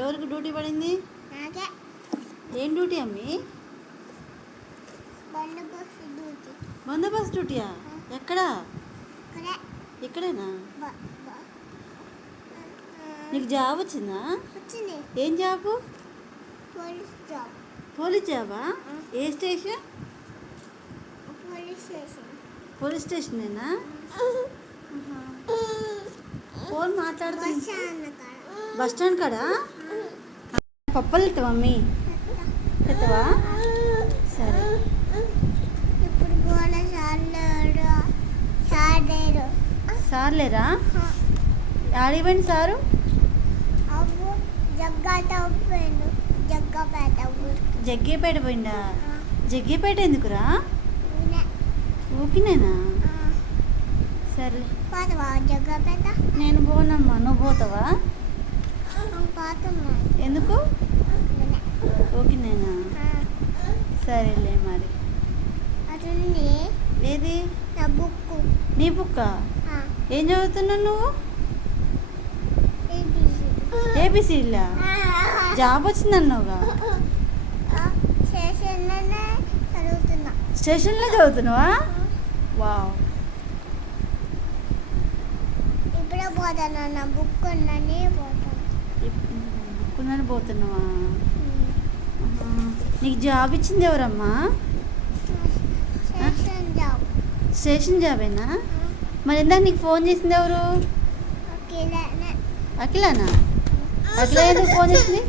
ఎవరికి డ్యూటీ పడింది? ఏం డ్యూటీ అమ్మి? బందోబస్తు డ్యూటీయా? ఎక్కడా? ఇక్కడేనా? నీకు జాబ్ వచ్చిందా? ఏం జాబు? పోలీస్ జాబా? ఏ స్టేషన్? పోలీస్ స్టేషనేనా? ఫోన్ మాట్లాడుతున్నా. బస్ స్టాండ్ కాడా? పప్పలు ఎత్తవా మమ్మీ? ఎత్తవా? సరే. సార్ లేరా? ఆడిపోయింది సారు. జగ్గేపేట పోయిందా? జగ్గేపేట ఎందుకురా? ఊకినేనా? సరే. నేను పోనమ్మా, నువ్వు పోతావా? ఎందుకు? ఓకేనేనా? సరేలే మరి. ఏది? నీ బుక్క? ఏం చదువుతున్నావు నువ్వు? ఏబిసిడిలా? జాబ్ వచ్చిందన్నావుగా. స్టేషన్లో చదువుతున్నావా? వావ్. ఇప్పుడే పోతాను, బుక్ ఉందని పోతున్నావా? నీకు జాబ్ ఇచ్చింది ఎవరమ్మా? స్టేషన్ జాబేనా? మరి ఇందాక నీకు ఫోన్ చేసింది ఎవరు? అఖిలానా? అఖిల ఎందుకు ఫోన్ చేసింది?